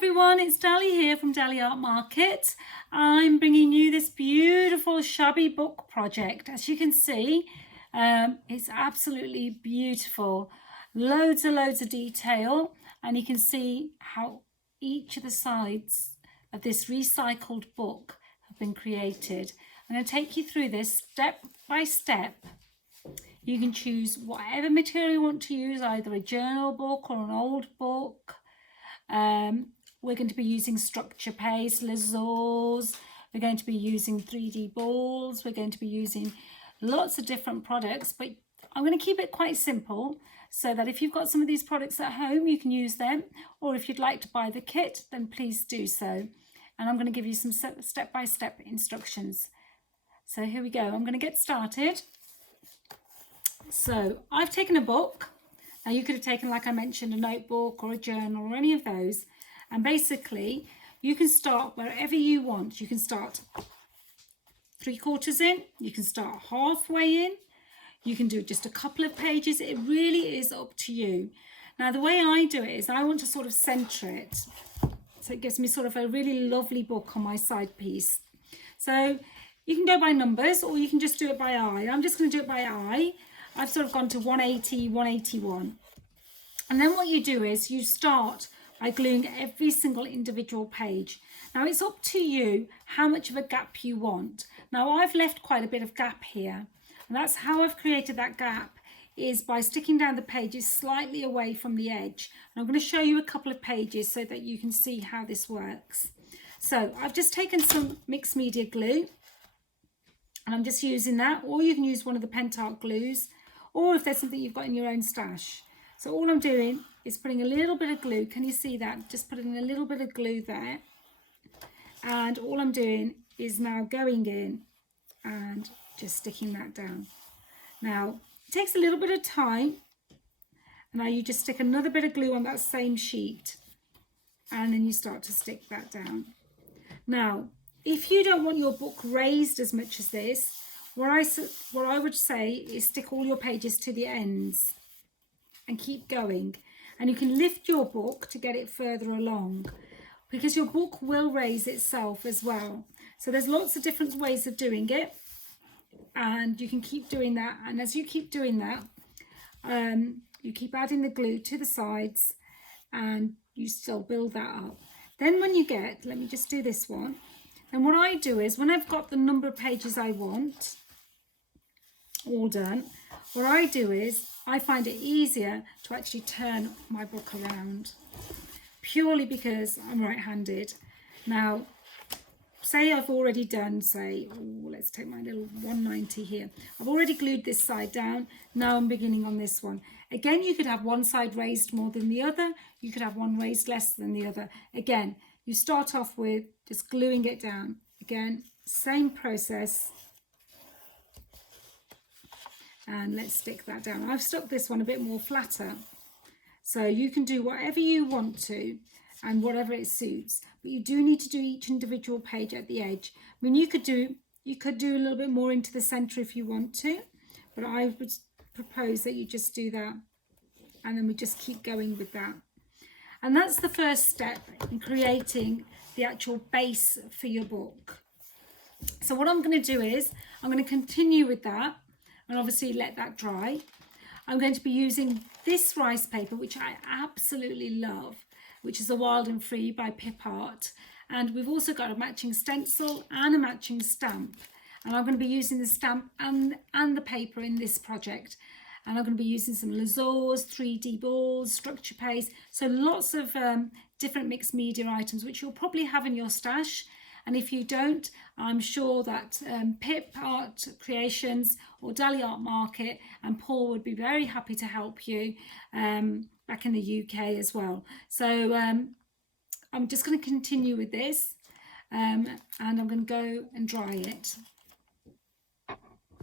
everyone, it's Dali here from DaliART Market. I'm bringing you this beautiful Shabby book project. As you can see, it's absolutely beautiful. Loads of detail, and you can see how each of the sides of this recycled book have been created. I'm going to take you through this step by step. You can choose whatever material you want to use, either a journal book or an old book. We're going to be using structure paste, Lasurs. We're going to be using 3D balls. We're going to be using lots of different products, but I'm going to keep it quite simple so that if you've got some of these products at home, you can use them, or if you'd like to buy the kit, then please do so. And I'm going to give you some step-by-step instructions. So here we go. I'm going to get started. So I've taken a book. Now you could have taken, like I mentioned, a notebook or a journal or any of those. And basically you can start wherever you want. You can start 3/4 in, you can start halfway in, you can do just a couple of pages. It really is up to you. Now the way I do it is I want to sort of center it. So it gives me sort of a really lovely book on my side piece. So you can go by numbers or you can just do it by eye. I'm just going to do it by eye. I've sort of gone to 180, 181. And then what you do is you start by gluing every single individual page. Now it's up to you how much of a gap you want. Now I've left quite a bit of gap here. And that's how I've created that gap, is by sticking down the pages slightly away from the edge. And I'm going to show you a couple of pages so that you can see how this works. So I've just taken some mixed media glue. And I'm just using that, or you can use one of the Pentart glues, or if there's something you've got in your own stash. So all I'm doing is putting a little bit of glue. Can you see that? Just putting a little bit of glue there. And all I'm doing is now going in and just sticking that down. Now, it takes a little bit of time. Now you just stick another bit of glue on that same sheet. And then you start to stick that down. Now, if you don't want your book raised as much as this, what I would say is stick all your pages to the ends and keep going. And you can lift your book to get it further along, because your book will raise itself as well. So there's lots of different ways of doing it, and you can keep doing that. And as you keep doing that, you keep adding the glue to the sides and you still build that up. Then when you get, let me just do this one. And what I do is, when I've got the number of pages I want all done, what I do is I find it easier to actually turn my book around, purely because I'm right-handed. Now, say I've already done, let's take my little 190 here. I've already glued this side down. Now I'm beginning on this one. Again, you could have one side raised more than the other. You could have one raised less than the other. Again, you start off with just gluing it down. Again, same process. And let's stick that down. I've stuck this one a bit more flatter. So you can do whatever you want to and whatever it suits. But you do need to do each individual page at the edge. I mean, you could do a little bit more into the center if you want to. But I would propose that you just do that. And then we just keep going with that. And that's the first step in creating the actual base for your book. So what I'm going to do is I'm going to continue with that and obviously let that dry. I'm going to be using this rice paper, which I absolutely love, which is a Wild and Free by Pipart. And we've also got a matching stencil and a matching stamp. And I'm going to be using the stamp and the paper in this project. And I'm going to be using some Lasurs, 3D balls, structure paste. So lots of different mixed media items, which you'll probably have in your stash. And if you don't, I'm sure that Pipart Creations or DaliART Market and Paul would be very happy to help you back in the UK as well. So I'm just going to continue with this and I'm going to go and dry it.